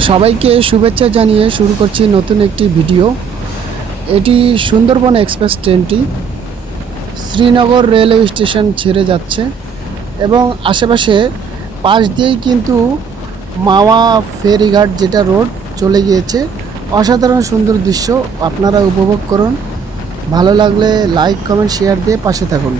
সবাইকে শুভেচ্ছা জানিয়ে শুরু করছি নতুন একটি ভিডিও। এটি সুন্দরবন এক্সপ্রেস ট্রেনটি শ্রীনগর রেলওয়ে স্টেশন ছেড়ে যাচ্ছে এবং আশেপাশে পাশ দিয়েই কিন্তু মাওয়া ফেরিঘাট যেটা রোড চলে গিয়েছে। অসাধারণ সুন্দর দৃশ্য, আপনারা উপভোগ করুন। ভালো লাগলে লাইক কমেন্ট শেয়ার দিয়ে পাশে থাকুন।